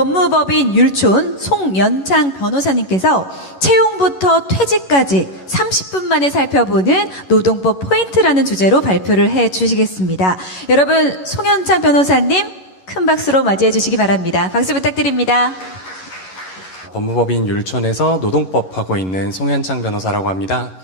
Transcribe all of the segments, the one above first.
법무법인 율촌 송연창 변호사님께서 채용부터 퇴직까지 30분 만에 살펴보는 노동법 포인트라는 주제로 발표를 해 주시겠습니다. 여러분, 송연창 변호사님 큰 박수로 맞이해 주시기 바랍니다. 박수 부탁드립니다. 법무법인 율촌에서 노동법 하고 있는 송현창 변호사라고 합니다.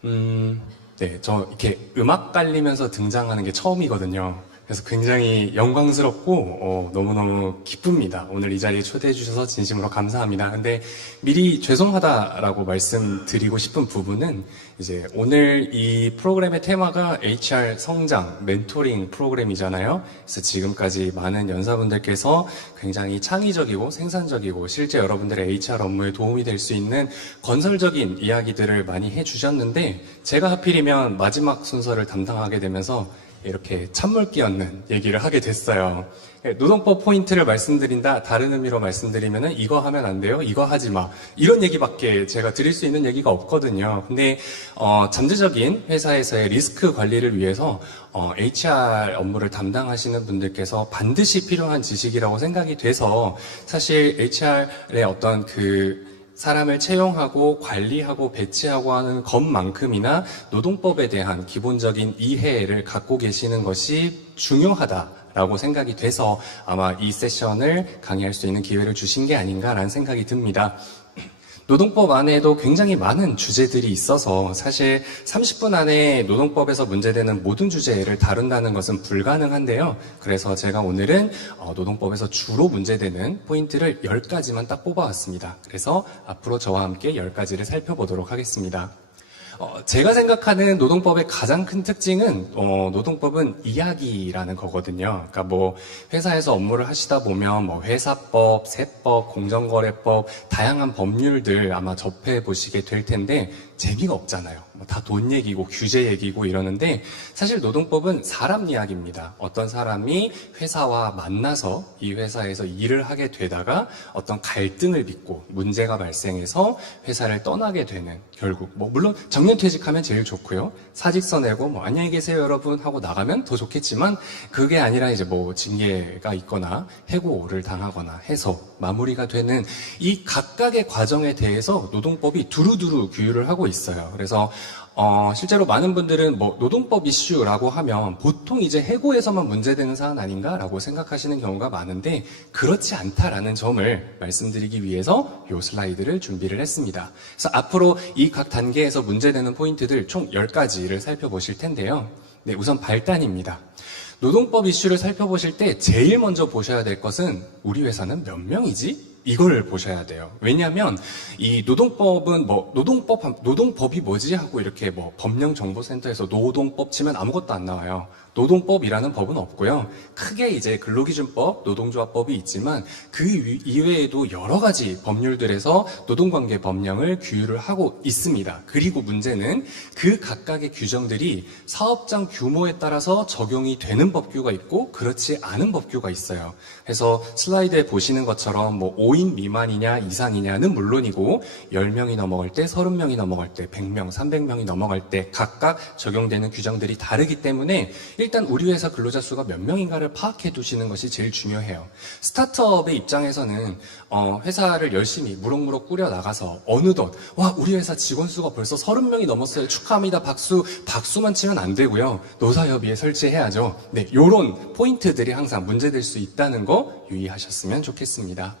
네, 저 이렇게 음악 깔리면서 등장하는 게 처음이거든요. 그래서 굉장히 영광스럽고 너무너무 기쁩니다. 오늘 이 자리에 초대해 주셔서 진심으로 감사합니다. 근데 미리 죄송하다라고 말씀드리고 싶은 부분은 이제 오늘 이 프로그램의 테마가 HR 성장, 멘토링 프로그램이잖아요. 그래서 지금까지 많은 연사분들께서 굉장히 창의적이고 생산적이고 실제 여러분들의 HR 업무에 도움이 될 수 있는 건설적인 이야기들을 많이 해주셨는데 제가 하필이면 마지막 순서를 담당하게 되면서 이렇게 찬물 끼얹는 얘기를 하게 됐어요. 노동법 포인트를 말씀드린다, 다른 의미로 말씀드리면은 이거 하면 안 돼요, 이거 하지 마, 이런 얘기밖에 제가 드릴 수 있는 얘기가 없거든요. 근데 잠재적인 회사에서의 리스크 관리를 위해서 HR 업무를 담당하시는 분들께서 반드시 필요한 지식이라고 생각이 돼서 사실 HR의 어떤 사람을 채용하고 관리하고 배치하고 하는 것만큼이나 노동법에 대한 기본적인 이해를 갖고 계시는 것이 중요하다라고 생각이 돼서 아마 이 세션을 강의할 수 있는 기회를 주신 게 아닌가라는 생각이 듭니다. 노동법 안에도 굉장히 많은 주제들이 있어서 사실 30분 안에 노동법에서 문제되는 모든 주제를 다룬다는 것은 불가능한데요. 그래서 제가 오늘은 노동법에서 주로 문제되는 포인트를 10가지만 딱 뽑아왔습니다. 그래서 앞으로 저와 함께 10가지를 살펴보도록 하겠습니다. 제가 생각하는 노동법의 가장 큰 특징은 노동법은 이야기라는 거거든요. 그러니까 뭐 회사에서 업무를 하시다 보면 뭐 회사법, 세법, 공정거래법 다양한 법률들 아마 접해 보시게 될 텐데 재미가 없잖아요. 다 돈 얘기고 규제 얘기고 이러는데 사실 노동법은 사람 이야기입니다. 어떤 사람이 회사와 만나서 이 회사에서 일을 하게 되다가 어떤 갈등을 빚고 문제가 발생해서 회사를 떠나게 되는 결국 물론 정년퇴직하면 제일 좋고요. 사직서 내고 안녕히 계세요 여러분 하고 나가면 더 좋겠지만 그게 아니라 이제 징계가 있거나 해고를 당하거나 해서 마무리가 되는 이 각각의 과정에 대해서 노동법이 두루두루 규율을 하고 있어요. 그래서 실제로 많은 분들은 노동법 이슈라고 하면 보통 이제 해고에서만 문제되는 사안 아닌가라고 생각하시는 경우가 많은데 그렇지 않다라는 점을 말씀드리기 위해서 이 슬라이드를 준비를 했습니다. 그래서 앞으로 이 각 단계에서 문제되는 포인트들 총 10가지를 살펴보실 텐데요. 네, 우선 발단입니다. 노동법 이슈를 살펴보실 때 제일 먼저 보셔야 될 것은 우리 회사는 몇 명이지? 이걸 보셔야 돼요. 왜냐하면 이 노동법은 노동법이 뭐지 하고 이렇게 법령정보센터에서 노동법 치면 아무것도 안 나와요. 노동법이라는 법은 없고요. 크게 이제 근로기준법, 노동조합법이 있지만 그 이외에도 여러 가지 법률들에서 노동관계 법령을 규율을 하고 있습니다. 그리고 문제는 그 각각의 규정들이 사업장 규모에 따라서 적용이 되는 법규가 있고 그렇지 않은 법규가 있어요. 그래서 슬라이드에 보시는 것처럼 5인 미만이냐 이상이냐는 물론이고 10명이 넘어갈 때, 30명이 넘어갈 때, 100명, 300명이 넘어갈 때 각각 적용되는 규정들이 다르기 때문에 일단 우리 회사 근로자 수가 몇 명인가를 파악해 두시는 것이 제일 중요해요. 스타트업의 입장에서는 회사를 열심히 무럭무럭 꾸려 나가서 어느덧 우리 회사 직원 수가 벌써 30명이 넘었어요. 축하합니다. 박수만 치면 안 되고요. 노사협의회 설치해야죠. 네, 요런 포인트들이 항상 문제될 수 있다는 거 유의하셨으면 좋겠습니다.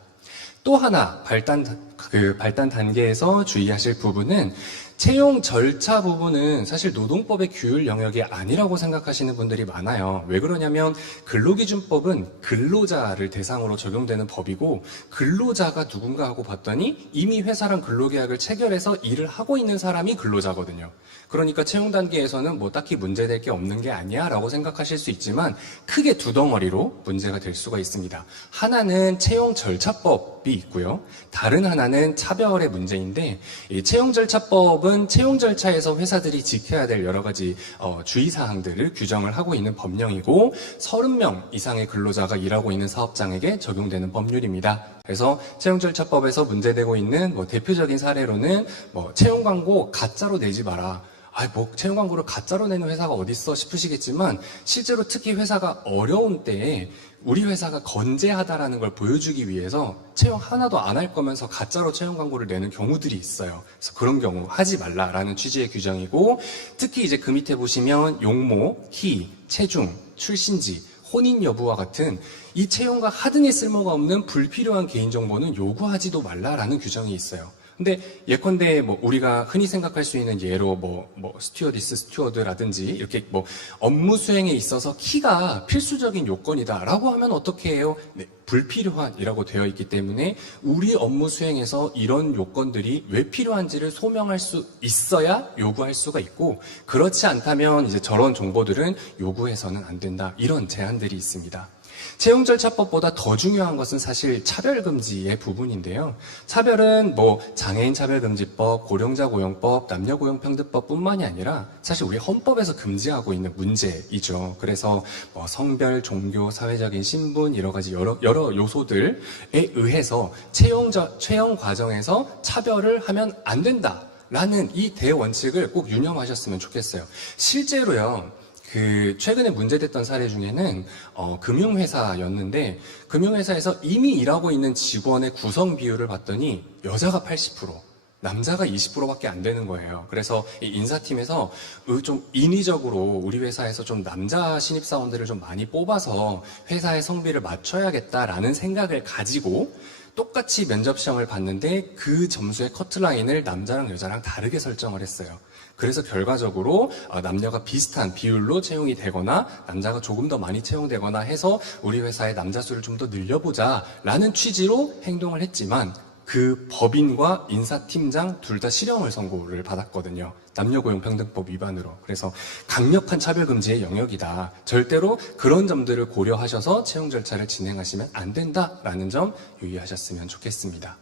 또 하나 발단 단계에서 주의하실 부분은 채용 절차 부분은 사실 노동법의 규율 영역이 아니라고 생각하시는 분들이 많아요. 왜 그러냐면 근로기준법은 근로자를 대상으로 적용되는 법이고 근로자가 누군가 하고 봤더니 이미 회사랑 근로계약을 체결해서 일을 하고 있는 사람이 근로자거든요. 그러니까 채용 단계에서는 딱히 문제될 게 없는 게 아니야 라고 생각하실 수 있지만 크게 두 덩어리로 문제가 될 수가 있습니다. 하나는 채용 절차법이 있고요. 다른 하나는 차별의 문제인데 이 채용 절차법은 채용 절차에서 회사들이 지켜야 될 여러 가지 주의사항들을 규정을 하고 있는 법령이고 30명 이상의 근로자가 일하고 있는 사업장에게 적용되는 법률입니다. 그래서 채용절차법에서 문제되고 있는 대표적인 사례로는 채용 광고 가짜로 내지 마라. 채용 광고를 가짜로 내는 회사가 어딨어 싶으시겠지만 실제로 특히 회사가 어려운 때에 우리 회사가 건재하다라는 걸 보여주기 위해서 채용 하나도 안 할 거면서 가짜로 채용 광고를 내는 경우들이 있어요. 그래서 그런 경우 하지 말라라는 취지의 규정이고, 특히 이제 그 밑에 보시면 용모, 희, 체중, 출신지, 혼인 여부와 같은 이 채용과 하등의 쓸모가 없는 불필요한 개인정보는 요구하지도 말라라는 규정이 있어요. 근데 예컨대 뭐 우리가 흔히 생각할 수 있는 예로 뭐 스튜어디스, 스튜어드라든지 이렇게 뭐 업무 수행에 있어서 키가 필수적인 요건이다라고 하면 어떻게 해요? 네, 불필요한이라고 되어 있기 때문에 우리 업무 수행에서 이런 요건들이 왜 필요한지를 소명할 수 있어야 요구할 수가 있고, 그렇지 않다면 이제 저런 정보들은 요구해서는 안 된다, 이런 제한들이 있습니다. 채용 절차법보다 더 중요한 것은 사실 차별금지의 부분인데요. 차별은 뭐 장애인 차별금지법, 고령자 고용법, 남녀 고용평등법뿐만이 아니라 사실 우리 헌법에서 금지하고 있는 문제이죠. 그래서 뭐 성별, 종교, 사회적인 신분, 여러 가지 여러 요소들에 의해서 채용 과정에서 차별을 하면 안 된다라는 이 대원칙을 꼭 유념하셨으면 좋겠어요. 실제로요. 최근에 문제됐던 사례 중에는, 금융회사였는데, 금융회사에서 이미 일하고 있는 직원의 구성 비율을 봤더니, 여자가 80%, 남자가 20%밖에 안 되는 거예요. 그래서 이 인사팀에서 좀 인위적으로 우리 회사에서 좀 남자 신입사원들을 좀 많이 뽑아서 회사의 성비를 맞춰야겠다라는 생각을 가지고, 똑같이 면접 시험을 봤는데 그 점수의 커트라인을 남자랑 여자랑 다르게 설정을 했어요. 그래서 결과적으로 남녀가 비슷한 비율로 채용이 되거나 남자가 조금 더 많이 채용되거나 해서 우리 회사의 남자 수를 좀 더 늘려보자 라는 취지로 행동을 했지만, 그 법인과 인사팀장 둘 다 실형을 선고를 받았거든요. 남녀고용평등법 위반으로. 그래서 강력한 차별금지의 영역이다. 절대로 그런 점들을 고려하셔서 채용 절차를 진행하시면 안 된다라는 점 유의하셨으면 좋겠습니다.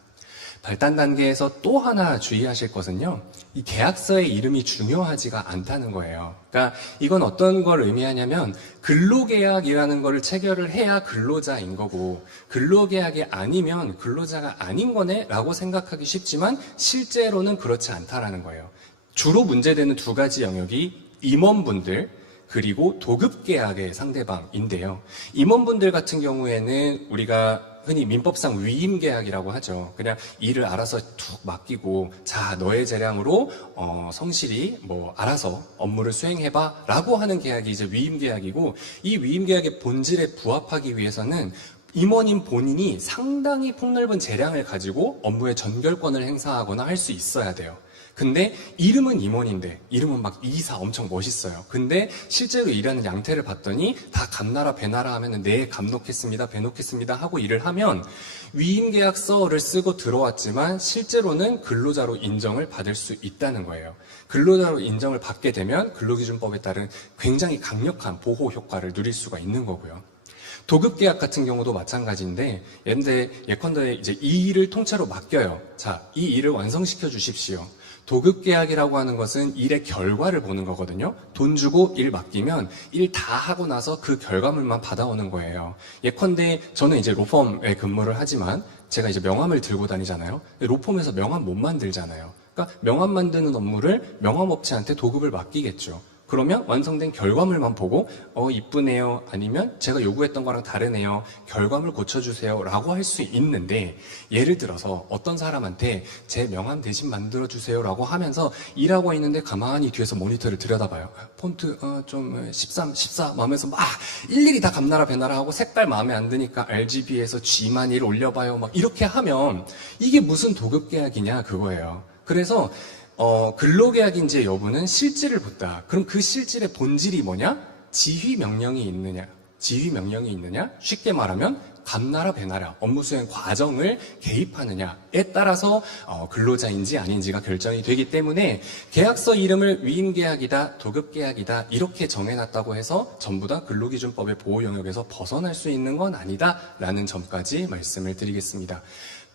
발단 단계에서 또 하나 주의하실 것은요, 이 계약서의 이름이 중요하지가 않다는 거예요. 그러니까 이건 어떤 걸 의미하냐면, 근로계약이라는 거를 체결을 해야 근로자인 거고, 근로계약이 아니면 근로자가 아닌 거네 라고 생각하기 쉽지만 실제로는 그렇지 않다라는 거예요. 주로 문제되는 두 가지 영역이 임원분들, 그리고 도급계약의 상대방인데요. 임원분들 같은 경우에는 우리가 흔히 민법상 위임계약이라고 하죠. 그냥 일을 알아서 툭 맡기고, 자, 너의 재량으로 성실히 뭐 알아서 업무를 수행해봐 라고 하는 계약이 이제 위임계약이고, 이 위임계약의 본질에 부합하기 위해서는 임원인 본인이 상당히 폭넓은 재량을 가지고 업무의 전결권을 행사하거나 할 수 있어야 돼요. 근데 이름은 임원인데, 이름은 막 이사 엄청 멋있어요. 근데 실제로 일하는 양태를 봤더니 다 감나라 배나라 하면은 네, 감 놓겠습니다, 배 놓겠습니다 하고 일을 하면 위임계약서를 쓰고 들어왔지만 실제로는 근로자로 인정을 받을 수 있다는 거예요. 근로자로 인정을 받게 되면 근로기준법에 따른 굉장히 강력한 보호 효과를 누릴 수가 있는 거고요. 도급계약 같은 경우도 마찬가지인데, 예컨대 이제 이 일을 통째로 맡겨요. 자, 이 일을 완성시켜 주십시오. 도급계약이라고 하는 것은 일의 결과를 보는 거거든요. 돈 주고 일 맡기면 일 다 하고 나서 그 결과물만 받아오는 거예요. 예컨대 저는 이제 로펌에 근무를 하지만 제가 이제 명함을 들고 다니잖아요. 로펌에서 명함 못 만들잖아요. 그러니까 명함 만드는 업무를 명함업체한테 도급을 맡기겠죠. 그러면 완성된 결과물만 보고 이쁘네요, 아니면 제가 요구했던 거랑 다르네요, 결과물 고쳐주세요 라고 할 수 있는데, 예를 들어서 어떤 사람한테 제 명함 대신 만들어주세요 라고 하면서 일하고 있는데 가만히 뒤에서 모니터를 들여다봐요. 폰트 좀 13, 14 하면서 막 일일이 다 감나라 배나라 하고, 색깔 마음에 안 드니까 RGB에서 G만 1 올려봐요 막 이렇게 하면 이게 무슨 도급계약이냐 그거예요. 그래서 근로계약인지 여부는 실질을 본다. 그럼 그 실질의 본질이 뭐냐? 지휘명령이 있느냐? 지휘명령이 있느냐? 쉽게 말하면 감나라 배나라 업무 수행 과정을 개입하느냐에 따라서 근로자인지 아닌지가 결정이 되기 때문에, 계약서 이름을 위임계약이다, 도급계약이다 이렇게 정해놨다고 해서 전부 다 근로기준법의 보호 영역에서 벗어날 수 있는 건 아니다라는 점까지 말씀을 드리겠습니다.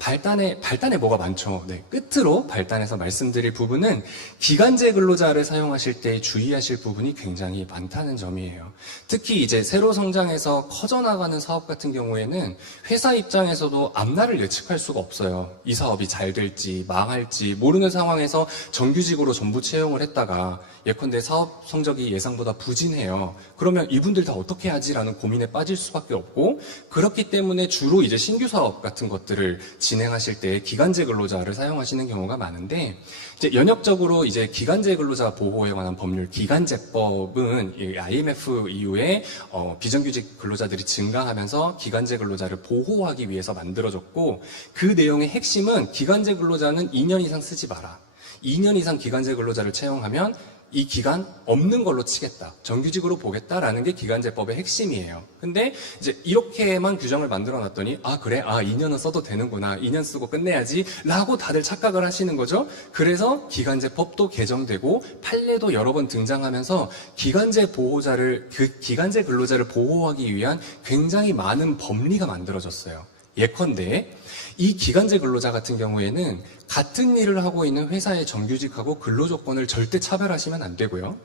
발단에 뭐가 많죠. 네, 끝으로 발단해서 말씀드릴 부분은 기간제 근로자를 사용하실 때 주의하실 부분이 굉장히 많다는 점이에요. 특히 이제 새로 성장해서 커져나가는 사업 같은 경우에는 회사 입장에서도 앞날을 예측할 수가 없어요. 이 사업이 잘 될지 망할지 모르는 상황에서 정규직으로 전부 채용을 했다가 예컨대 사업 성적이 예상보다 부진해요. 그러면 이분들 다 어떻게 하지라는 고민에 빠질 수밖에 없고, 그렇기 때문에 주로 이제 신규 사업 같은 것들을 진행하실 때 기간제 근로자를 사용하시는 경우가 많은데, 이제 연역적으로 이제 기간제 근로자 보호에 관한 법률 기간제법은 이 IMF 이후에 비정규직 근로자들이 증가하면서 기간제 근로자를 보호하기 위해서 만들어졌고, 그 내용의 핵심은 기간제 근로자는 2년 이상 쓰지 마라. 2년 이상 기간제 근로자를 채용하면 이 기간 없는 걸로 치겠다. 정규직으로 보겠다라는 게 기간제법의 핵심이에요. 근데 이제 이렇게만 규정을 만들어 놨더니 그래? 2년은 써도 되는구나. 2년 쓰고 끝내야지 라고 다들 착각을 하시는 거죠. 그래서 기간제법도 개정되고 판례도 여러 번 등장하면서 기간제 근로자를 보호하기 위한 굉장히 많은 법리가 만들어졌어요. 예컨대 이 기간제 근로자 같은 경우에는 같은 일을 하고 있는 회사의 정규직하고 근로조건을 절대 차별하시면 안 되고요.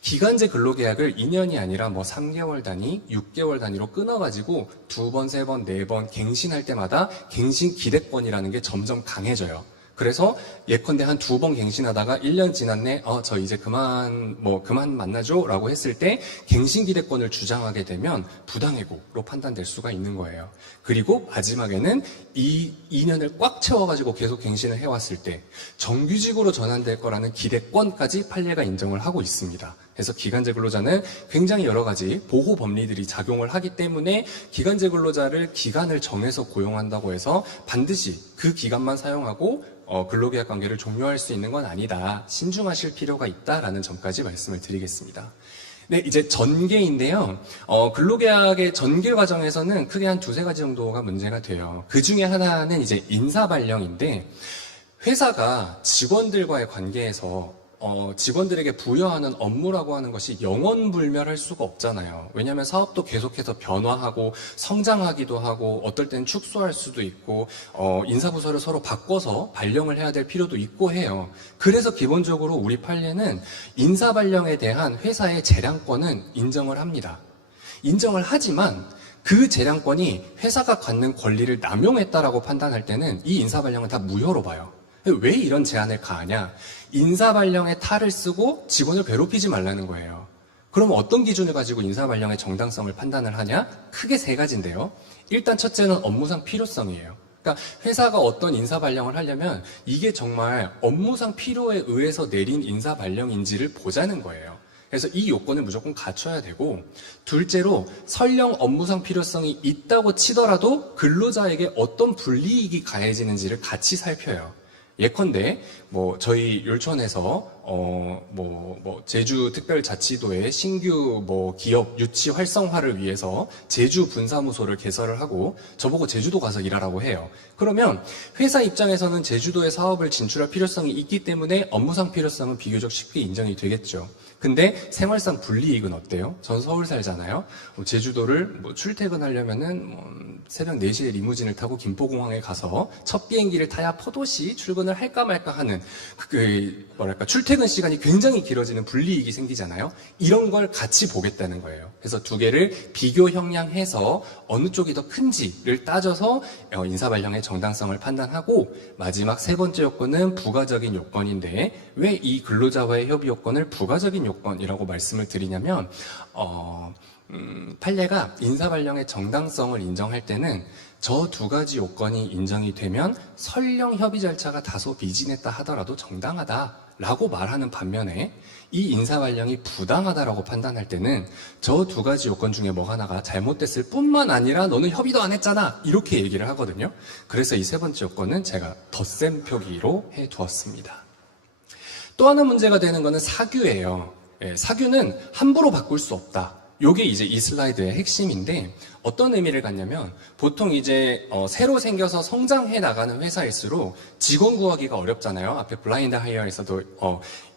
기간제 근로계약을 2년이 아니라 3개월 단위, 6개월 단위로 끊어가지고 2번, 3번, 4번 갱신할 때마다 갱신 기대권이라는 게 점점 강해져요. 그래서 예컨대 한 2번 갱신하다가 1년 지났네, 저 이제 그만 만나죠? 라고 했을 때 갱신 기대권을 주장하게 되면 부당해고로 판단될 수가 있는 거예요. 그리고 마지막에는 이 2년을 꽉 채워가지고 계속 갱신을 해왔을 때 정규직으로 전환될 거라는 기대권까지 판례가 인정을 하고 있습니다. 그래서 기간제 근로자는 굉장히 여러 가지 보호 법리들이 작용을 하기 때문에 기간제 근로자를 기간을 정해서 고용한다고 해서 반드시 그 기간만 사용하고 근로계약 관계를 종료할 수 있는 건 아니다. 신중하실 필요가 있다라는 점까지 말씀을 드리겠습니다. 네, 이제 전개인데요. 근로계약의 전개 과정에서는 크게 한 2-3가지 정도가 문제가 돼요. 그 중에 하나는 이제 인사발령인데, 회사가 직원들과의 관계에서 직원들에게 부여하는 업무라고 하는 것이 영원불멸할 수가 없잖아요. 왜냐하면 사업도 계속해서 변화하고 성장하기도 하고 어떨 때는 축소할 수도 있고 인사부서를 서로 바꿔서 발령을 해야 될 필요도 있고 해요. 그래서 기본적으로 우리 판례는 인사발령에 대한 회사의 재량권은 인정을 합니다. 인정을 하지만 그 재량권이 회사가 갖는 권리를 남용했다라고 판단할 때는 이 인사발령은 다 무효로 봐요. 왜 이런 제한을 가하냐? 인사발령에 탈을 쓰고 직원을 괴롭히지 말라는 거예요. 그럼 어떤 기준을 가지고 인사발령의 정당성을 판단을 하냐? 크게 3가지인데요. 일단 첫째는 업무상 필요성이에요. 그러니까 회사가 어떤 인사발령을 하려면 이게 정말 업무상 필요에 의해서 내린 인사발령인지를 보자는 거예요. 그래서 이 요건을 무조건 갖춰야 되고, 둘째로 설령 업무상 필요성이 있다고 치더라도 근로자에게 어떤 불이익이 가해지는지를 같이 살펴요. 예컨대 저희 율촌에서 제주특별자치도의 신규 기업 유치 활성화를 위해서 제주 분사무소를 개설을 하고 저보고 제주도 가서 일하라고 해요. 그러면 회사 입장에서는 제주도에 사업을 진출할 필요성이 있기 때문에 업무상 필요성은 비교적 쉽게 인정이 되겠죠. 근데 생활상 불이익은 어때요? 전 서울 살잖아요. 제주도를 출퇴근하려면은 새벽 4시에 리무진을 타고 김포공항에 가서 첫 비행기를 타야 포도시 출근을 할까 말까 하는 출퇴근 시간이 굉장히 길어지는 불이익이 생기잖아요. 이런 걸 같이 보겠다는 거예요. 그래서 2개를 비교 형량해서 어느 쪽이 더 큰지를 따져서 인사발령의 정당성을 판단하고, 마지막 3번째 요건은 부가적인 요건인데, 왜 이 근로자와의 협의 요건을 부가적인 요건이라고 말씀을 드리냐면 판례가 인사발령의 정당성을 인정할 때는 저 2가지 요건이 인정이 되면 설령 협의 절차가 다소 미진했다 하더라도 정당하다라고 말하는 반면에, 이 인사발령이 부당하다라고 판단할 때는 저 2가지 요건 중에 뭐 하나가 잘못됐을 뿐만 아니라 너는 협의도 안 했잖아, 이렇게 얘기를 하거든요. 그래서 이 3번째 요건은 제가 덧셈 표기로 해두었습니다. 또 하나 문제가 되는 거는 사규예요. 사규는 함부로 바꿀 수 없다. 요게 이제 이 슬라이드의 핵심인데, 어떤 의미를 갖냐면, 보통 이제 새로 생겨서 성장해 나가는 회사일수록 직원 구하기가 어렵잖아요. 앞에 블라인드 하이어에서도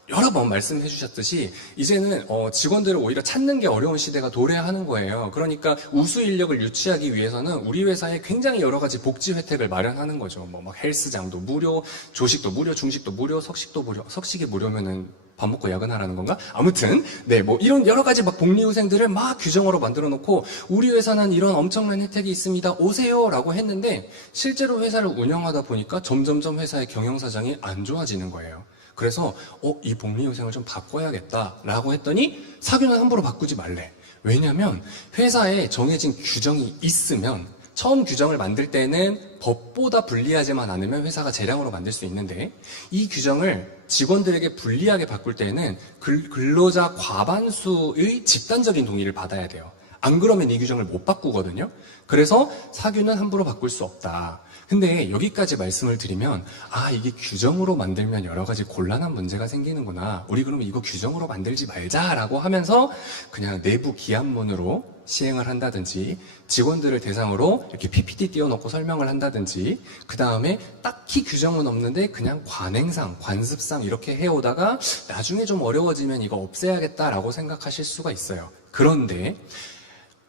여러 번 말씀해 주셨듯이 이제는 직원들을 오히려 찾는 게 어려운 시대가 도래하는 거예요. 그러니까 우수 인력을 유치하기 위해서는 우리 회사에 굉장히 여러 가지 복지 혜택을 마련하는 거죠. 막 헬스장도 무료, 조식도 무료, 중식도 무료, 석식도 무료. 석식이 무료면은 밥 먹고 야근하라는 건가? 아무튼 뭐 이런 여러 가지 막 복리후생들을 막 규정으로 만들어 놓고 우리 회사는 이런 엄청난 혜택이 있습니다. 오세요라고 했는데 실제로 회사를 운영하다 보니까 점점점 회사의 경영사정이 안 좋아지는 거예요. 그래서 이 복리후생을 좀 바꿔야겠다라고 했더니 사규는 함부로 바꾸지 말래. 왜냐하면 회사에 정해진 규정이 있으면 처음 규정을 만들 때는 법보다 불리하지만 않으면 회사가 재량으로 만들 수 있는데 이 규정을 직원들에게 불리하게 바꿀 때는 근로자 과반수의 집단적인 동의를 받아야 돼요. 안 그러면 이 규정을 못 바꾸거든요. 그래서 사규는 함부로 바꿀 수 없다. 근데 여기까지 말씀을 드리면 이게 규정으로 만들면 여러 가지 곤란한 문제가 생기는구나. 우리 그러면 이거 규정으로 만들지 말자라고 하면서 그냥 내부 기한문으로 시행을 한다든지 직원들을 대상으로 이렇게 PPT 띄워놓고 설명을 한다든지 그 다음에 딱히 규정은 없는데 그냥 관행상, 관습상 이렇게 해오다가 나중에 좀 어려워지면 이거 없애야겠다라고 생각하실 수가 있어요. 그런데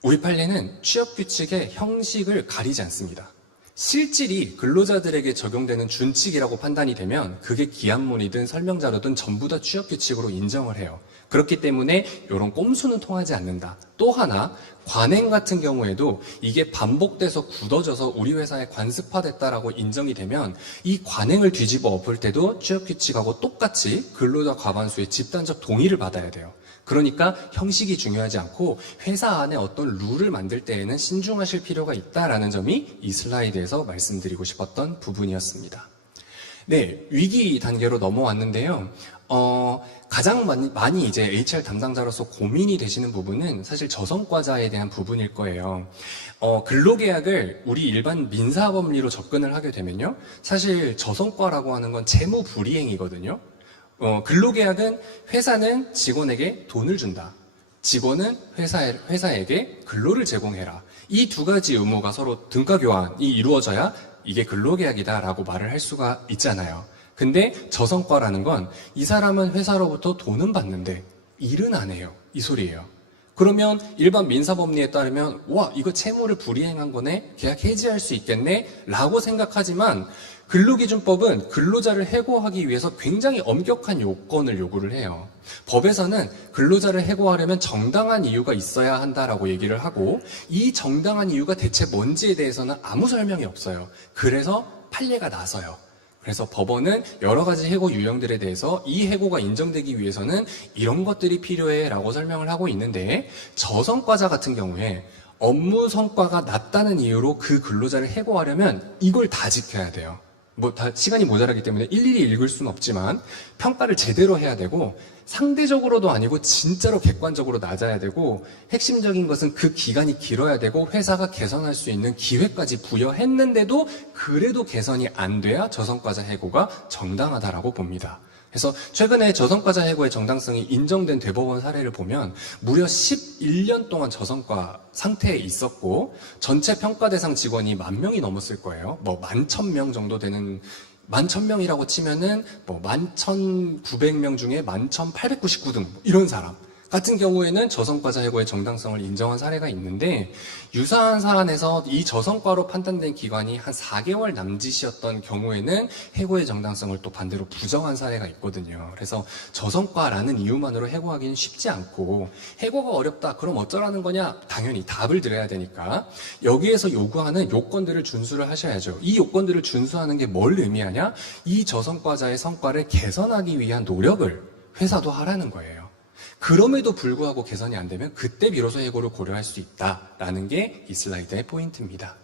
우리 판례는 취업규칙의 형식을 가리지 않습니다. 실질이 근로자들에게 적용되는 준칙이라고 판단이 되면 그게 기한문이든 설명자료든 전부 다 취업규칙으로 인정을 해요. 그렇기 때문에 이런 꼼수는 통하지 않는다. 또 하나 관행 같은 경우에도 이게 반복돼서 굳어져서 우리 회사에 관습화됐다라고 인정이 되면 이 관행을 뒤집어 엎을 때도 취업규칙하고 똑같이 근로자 과반수의 집단적 동의를 받아야 돼요. 그러니까 형식이 중요하지 않고 회사 안에 어떤 룰을 만들 때에는 신중하실 필요가 있다라는 점이 이 슬라이드에서 말씀드리고 싶었던 부분이었습니다. 네, 위기 단계로 넘어왔는데요. 가장 많이 이제 HR 담당자로서 고민이 되시는 부분은 사실 저성과자에 대한 부분일 거예요. 근로계약을 우리 일반 민사법리로 접근을 하게 되면요. 사실 저성과라고 하는 건 채무불이행이거든요. 근로계약은 회사는 직원에게 돈을 준다. 직원은 회사에게 근로를 제공해라. 이 두 가지 의무가 서로 등가 교환이 이루어져야 이게 근로계약이다라고 말을 할 수가 있잖아요. 근데 저성과라는 건 이 사람은 회사로부터 돈은 받는데 일은 안 해요. 이 소리예요. 그러면 일반 민사법리에 따르면 이거 채무를 불이행한 거네? 계약 해지할 수 있겠네? 라고 생각하지만 근로기준법은 근로자를 해고하기 위해서 굉장히 엄격한 요건을 요구를 해요. 법에서는 근로자를 해고하려면 정당한 이유가 있어야 한다라고 얘기를 하고 이 정당한 이유가 대체 뭔지에 대해서는 아무 설명이 없어요. 그래서 판례가 나서요. 그래서 법원은 여러 가지 해고 유형들에 대해서 이 해고가 인정되기 위해서는 이런 것들이 필요해 라고 설명을 하고 있는데 저성과자 같은 경우에 업무 성과가 낮다는 이유로 그 근로자를 해고하려면 이걸 다 지켜야 돼요. 다 시간이 모자라기 때문에 일일이 읽을 수는 없지만 평가를 제대로 해야 되고 상대적으로도 아니고 진짜로 객관적으로 낮아야 되고 핵심적인 것은 그 기간이 길어야 되고 회사가 개선할 수 있는 기회까지 부여했는데도 그래도 개선이 안 돼야 저성과자 해고가 정당하다라고 봅니다. 그래서 최근에 저성과자 해고의 정당성이 인정된 대법원 사례를 보면 무려 11년 동안 저성과 상태에 있었고 전체 평가 대상 직원이 10,000명이 넘었을 거예요. 11,000명 정도 되는 11,000명이라고 치면은 11,900명 중에 11,899등 이런 사람 같은 경우에는 저성과자 해고의 정당성을 인정한 사례가 있는데 유사한 사안에서 이 저성과로 판단된 기간이 한 4개월 남짓이었던 경우에는 해고의 정당성을 또 반대로 부정한 사례가 있거든요. 그래서 저성과라는 이유만으로 해고하기는 쉽지 않고 해고가 어렵다 그럼 어쩌라는 거냐? 당연히 답을 드려야 되니까 여기에서 요구하는 요건들을 준수를 하셔야죠. 이 요건들을 준수하는 게 뭘 의미하냐? 이 저성과자의 성과를 개선하기 위한 노력을 회사도 하라는 거예요. 그럼에도 불구하고 개선이 안 되면 그때 비로소 해고를 고려할 수 있다라는 게 이 슬라이드의 포인트입니다.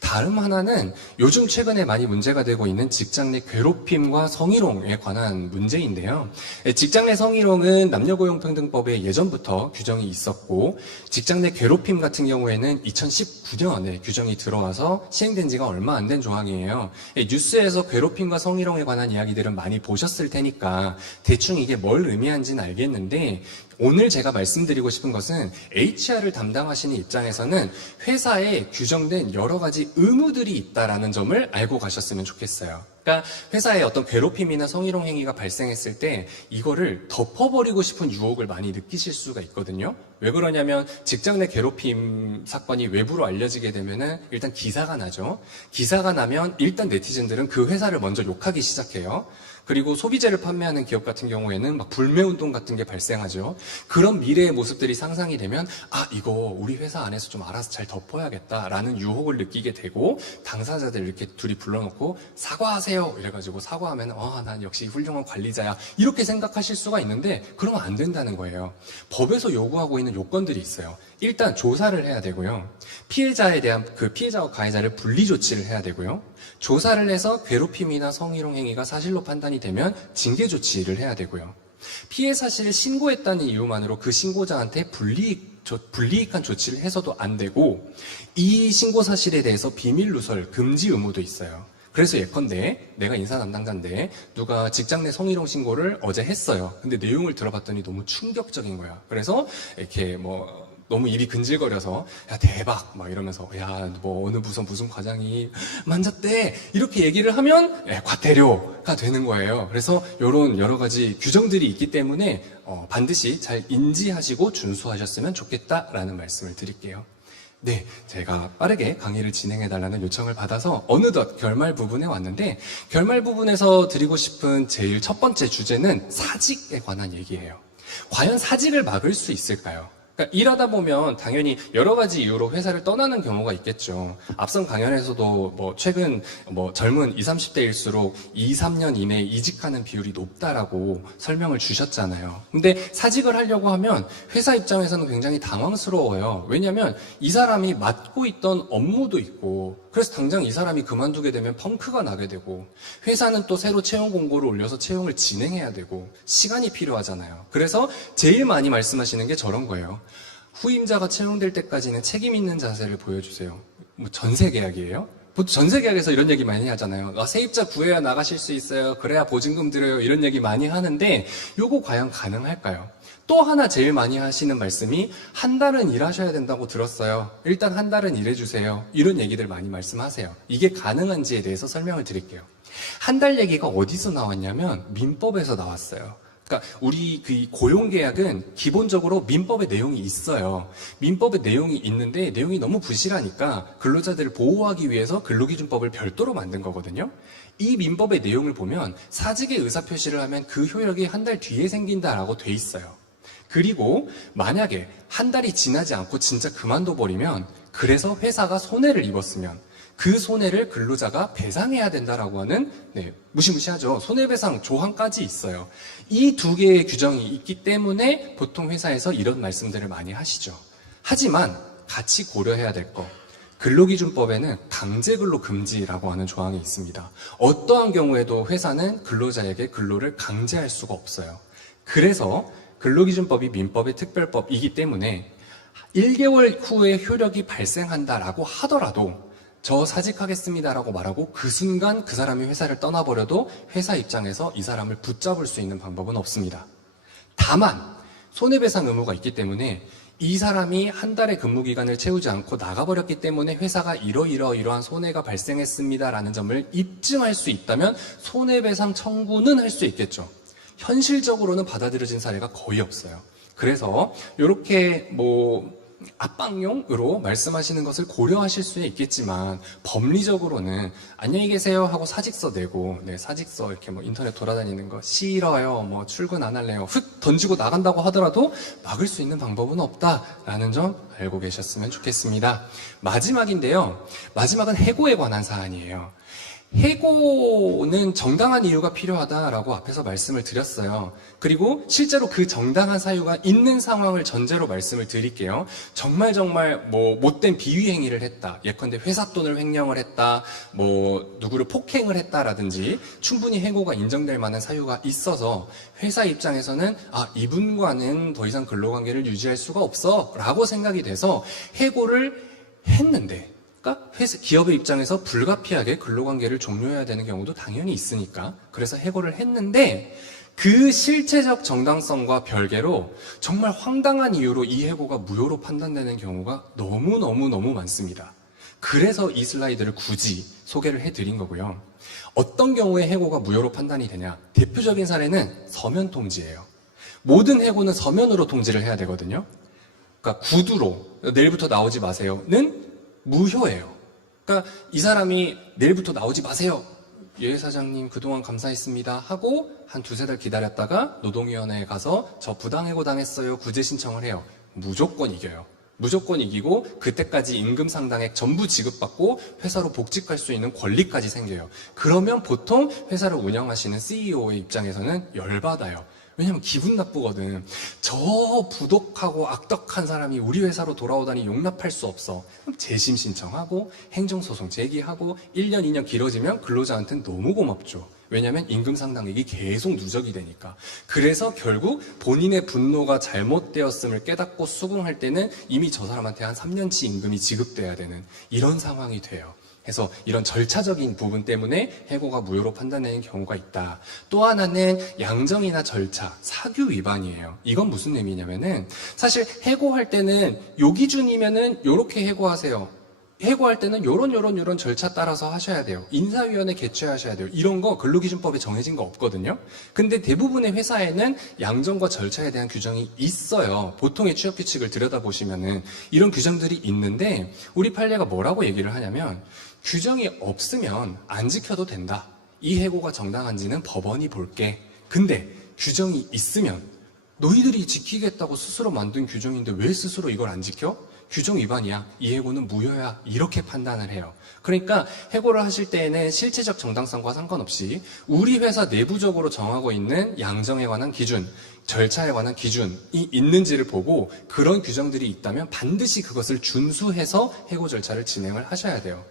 다름 하나는 요즘 최근에 많이 문제가 되고 있는 직장 내 괴롭힘과 성희롱에 관한 문제인데요. 직장 내 성희롱은 남녀고용평등법에 예전부터 규정이 있었고 직장 내 괴롭힘 같은 경우에는 2019년에 규정이 들어와서 시행된 지가 얼마 안 된 조항이에요. 뉴스에서 괴롭힘과 성희롱에 관한 이야기들은 많이 보셨을 테니까 대충 이게 뭘 의미하는지는 알겠는데 오늘 제가 말씀드리고 싶은 것은 HR을 담당하시는 입장에서는 회사에 규정된 여러 가지 의무들이 있다라는 점을 알고 가셨으면 좋겠어요. 그러니까 회사에 어떤 괴롭힘이나 성희롱 행위가 발생했을 때 이거를 덮어버리고 싶은 유혹을 많이 느끼실 수가 있거든요. 왜 그러냐면 직장 내 괴롭힘 사건이 외부로 알려지게 되면은 일단 기사가 나죠. 기사가 나면 일단 네티즌들은 그 회사를 먼저 욕하기 시작해요. 그리고 소비재를 판매하는 기업 같은 경우에는 막 불매운동 같은 게 발생하죠. 그런 미래의 모습들이 상상이 되면 아 이거 우리 회사 안에서 좀 알아서 잘 덮어야겠다라는 유혹을 느끼게 되고 당사자들 이렇게 둘이 불러놓고 사과하세요 이래가지고 사과하면 난 역시 훌륭한 관리자야 이렇게 생각하실 수가 있는데 그러면 안 된다는 거예요. 법에서 요구하고 있는 요건들이 있어요. 일단 조사를 해야 되고요. 피해자에 대한 그 피해자와 가해자를 분리 조치를 해야 되고요. 조사를 해서 괴롭힘이나 성희롱 행위가 사실로 판단이 되면 징계 조치를 해야 되고요. 피해 사실을 신고했다는 이유만으로 그 신고자한테 불이익한 조치를 해서도 안 되고 이 신고 사실에 대해서 비밀 누설 금지 의무도 있어요. 그래서 예컨대 내가 인사 담당자인데 누가 직장 내 성희롱 신고를 어제 했어요. 근데 내용을 들어봤더니 너무 충격적인 거야. 그래서 이렇게 너무 입이 근질거려서 야 대박 막 이러면서 야 뭐 어느 부서 무슨 과장이 만졌대 이렇게 얘기를 하면 과태료가 되는 거예요. 그래서 이런 여러 가지 규정들이 있기 때문에 반드시 잘 인지하시고 준수하셨으면 좋겠다라는 말씀을 드릴게요. 네, 제가 빠르게 강의를 진행해달라는 요청을 받아서 어느덧 결말 부분에 왔는데 결말 부분에서 드리고 싶은 제일 첫 번째 주제는 사직에 관한 얘기예요. 과연 사직을 막을 수 있을까요? 그러니까 일하다 보면 당연히 여러 가지 이유로 회사를 떠나는 경우가 있겠죠. 앞선 강연에서도 최근 젊은 20, 30대일수록 2, 3년 이내에 이직하는 비율이 높다라고 설명을 주셨잖아요. 근데 사직을 하려고 하면 회사 입장에서는 굉장히 당황스러워요. 왜냐하면 이 사람이 맡고 있던 업무도 있고 그래서 당장 이 사람이 그만두게 되면 펑크가 나게 되고 회사는 또 새로 채용 공고를 올려서 채용을 진행해야 되고 시간이 필요하잖아요. 그래서 제일 많이 말씀하시는 게 저런 거예요. 후임자가 채용될 때까지는 책임 있는 자세를 보여주세요. 전세 계약이에요? 보통 전세 계약에서 이런 얘기 많이 하잖아요. 세입자 구해야 나가실 수 있어요. 그래야 보증금 드려요. 이런 얘기 많이 하는데 요거 과연 가능할까요? 또 하나 제일 많이 하시는 말씀이 한 달은 일하셔야 된다고 들었어요. 일단 한 달은 일해주세요. 이런 얘기들 많이 말씀하세요. 이게 가능한지에 대해서 설명을 드릴게요. 한 달 얘기가 어디서 나왔냐면 민법에서 나왔어요. 그러니까 우리 그 고용계약은 기본적으로 민법의 내용이 있어요. 민법의 내용이 있는데 내용이 너무 부실하니까 근로자들을 보호하기 위해서 근로기준법을 별도로 만든 거거든요. 이 민법의 내용을 보면 사직의 의사표시를 하면 그 효력이 한 달 뒤에 생긴다라고 돼 있어요. 그리고 만약에 한 달이 지나지 않고 진짜 그만둬버리면 그래서 회사가 손해를 입었으면 그 손해를 근로자가 배상해야 된다라고 하는 무시무시하죠. 손해배상 조항까지 있어요. 이 두 개의 규정이 있기 때문에 보통 회사에서 이런 말씀들을 많이 하시죠. 하지만 같이 고려해야 될 거. 근로기준법에는 강제근로 금지라고 하는 조항이 있습니다. 어떠한 경우에도 회사는 근로자에게 근로를 강제할 수가 없어요. 그래서 근로기준법이 민법의 특별법이기 때문에 1개월 후에 효력이 발생한다라고 하더라도 저 사직하겠습니다라고 말하고 그 순간 그 사람이 회사를 떠나버려도 회사 입장에서 이 사람을 붙잡을 수 있는 방법은 없습니다. 다만 손해배상 의무가 있기 때문에 이 사람이 한 달의 근무기간을 채우지 않고 나가버렸기 때문에 회사가 이러한 손해가 발생했습니다라는 점을 입증할 수 있다면 손해배상 청구는 할 수 있겠죠. 현실적으로는 받아들여진 사례가 거의 없어요. 그래서 이렇게 압박용으로 말씀하시는 것을 고려하실 수 있겠지만 법리적으로는 안녕히 계세요 하고 사직서 내고 사직서 이렇게 인터넷 돌아다니는 거 싫어요 출근 안 할래요 휙 던지고 나간다고 하더라도 막을 수 있는 방법은 없다라는 점 알고 계셨으면 좋겠습니다. 마지막인데요. 마지막은 해고에 관한 사안이에요. 해고는 정당한 이유가 필요하다라고 앞에서 말씀을 드렸어요. 그리고 실제로 그 정당한 사유가 있는 상황을 전제로 말씀을 드릴게요. 정말 못된 비위 행위를 했다. 예컨대 회사 돈을 횡령을 했다. 누구를 폭행을 했다라든지 충분히 해고가 인정될 만한 사유가 있어서 회사 입장에서는 이분과는 더 이상 근로관계를 유지할 수가 없어 라고 생각이 돼서 해고를 했는데 기업의 입장에서 불가피하게 근로관계를 종료해야 되는 경우도 당연히 있으니까 그래서 해고를 했는데 그 실체적 정당성과 별개로 정말 황당한 이유로 이 해고가 무효로 판단되는 경우가 너무 많습니다. 그래서 이 슬라이드를 굳이 소개를 해드린 거고요. 어떤 경우에 해고가 무효로 판단이 되냐? 대표적인 사례는 서면 통지예요. 모든 해고는 서면으로 통지를 해야 되거든요. 그러니까 구두로 내일부터 나오지 마세요는 무효예요. 그러니까 이 사람이 내일부터 나오지 마세요. 예 사장님 그동안 감사했습니다 하고 한 두세 달 기다렸다가 노동위원회에 가서 저 부당해고 당했어요 구제 신청을 해요. 무조건 이겨요. 무조건 이기고 그때까지 임금 상당액 전부 지급받고 회사로 복직할 수 있는 권리까지 생겨요. 그러면 보통 회사를 운영하시는 CEO의 입장에서는 열받아요. 왜냐면 기분 나쁘거든. 저 부독하고 악덕한 사람이 우리 회사로 돌아오다니 용납할 수 없어. 그럼 재심 신청하고 행정소송 제기하고 1년, 2년 길어지면 근로자한테는 너무 고맙죠. 왜냐면 임금 상당액이 계속 누적이 되니까. 그래서 결국 본인의 분노가 잘못되었음을 깨닫고 수긍할 때는 이미 저 사람한테 한 3년치 임금이 지급돼야 되는 이런 상황이 돼요. 그래서 이런 절차적인 부분 때문에 해고가 무효로 판단되는 경우가 있다. 또 하나는 양정이나 절차, 사규 위반이에요. 이건 무슨 의미냐면은 사실 해고할 때는 요 기준이면은 요렇게 해고하세요. 해고할 때는 요런 절차 따라서 하셔야 돼요. 인사위원회 개최하셔야 돼요. 이런 거 근로기준법에 정해진 거 없거든요. 근데 대부분의 회사에는 양정과 절차에 대한 규정이 있어요. 보통의 취업규칙을 들여다보시면은 이런 규정들이 있는데 우리 판례가 뭐라고 얘기를 하냐면 규정이 없으면 안 지켜도 된다. 이 해고가 정당한지는 법원이 볼게. 근데 규정이 있으면 너희들이 지키겠다고 스스로 만든 규정인데 왜 스스로 이걸 안 지켜? 규정 위반이야. 이 해고는 무효야. 이렇게 판단을 해요. 그러니까 해고를 하실 때에는 실체적 정당성과 상관없이 우리 회사 내부적으로 정하고 있는 양정에 관한 기준, 절차에 관한 기준이 있는지를 보고 그런 규정들이 있다면 반드시 그것을 준수해서 해고 절차를 진행을 하셔야 돼요.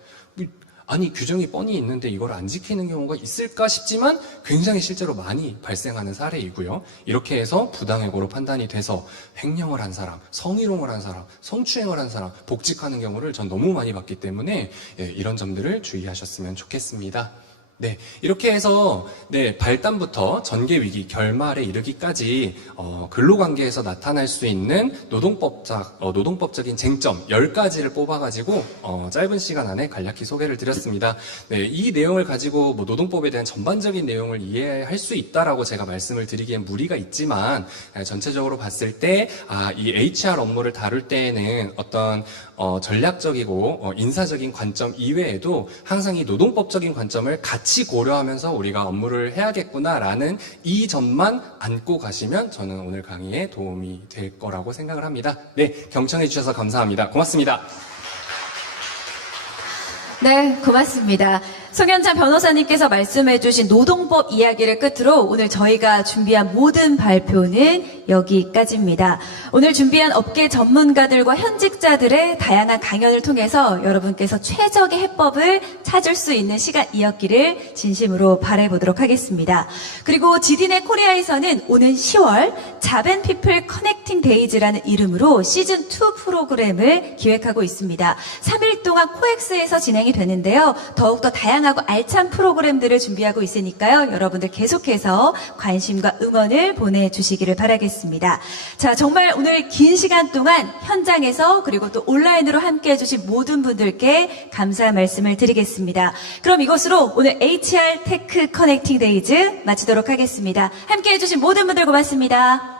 아니 규정이 뻔히 있는데 이걸 안 지키는 경우가 있을까 싶지만 굉장히 실제로 많이 발생하는 사례이고요. 이렇게 해서 부당해고로 판단이 돼서 횡령을 한 사람, 성희롱을 한 사람, 성추행을 한 사람 복직하는 경우를 전 너무 많이 봤기 때문에 이런 점들을 주의하셨으면 좋겠습니다. 네, 이렇게 해서 발단부터 전개위기, 결말에 이르기까지 근로관계에서 나타날 수 있는 노동법적인 쟁점 10가지를 뽑아가지고 짧은 시간 안에 간략히 소개를 드렸습니다. 네, 이 내용을 가지고 노동법에 대한 전반적인 내용을 이해할 수 있다라고 제가 말씀을 드리기엔 무리가 있지만 전체적으로 봤을 때 이 HR 업무를 다룰 때에는 어떤 전략적이고 인사적인 관점 이외에도 항상 이 노동법적인 관점을 같이 고려하면서 우리가 업무를 해야겠구나라는 이 점만 안고 가시면 저는 오늘 강의에 도움이 될 거라고 생각을 합니다. 네, 경청해 주셔서 감사합니다. 고맙습니다. 네, 고맙습니다. 송현찬 변호사님께서 말씀해주신 노동법 이야기를 끝으로 오늘 저희가 준비한 모든 발표는 여기까지입니다. 오늘 준비한 업계 전문가들과 현직자들의 다양한 강연을 통해서 여러분께서 최적의 해법을 찾을 수 있는 시간이었기를 진심으로 바라보도록 하겠습니다. 그리고 지디넷 코리아에서는 오는 10월 자벤피플 커넥팅 데이즈라는 이름으로 시즌2 프로그램을 기획하고 있습니다. 3일 동안 코엑스에서 진행이 되는데요. 더욱더 다양하고 알찬 프로그램들을 준비하고 있으니까요. 여러분들 계속해서 관심과 응원을 보내주시기를 바라겠습니다. 자, 정말 오늘 긴 시간 동안 현장에서 그리고 또 온라인으로 함께 해주신 모든 분들께 감사 말씀을 드리겠습니다. 그럼 이것으로 오늘 HR 테크 커넥팅 데이즈 마치도록 하겠습니다. 함께 해주신 모든 분들 고맙습니다.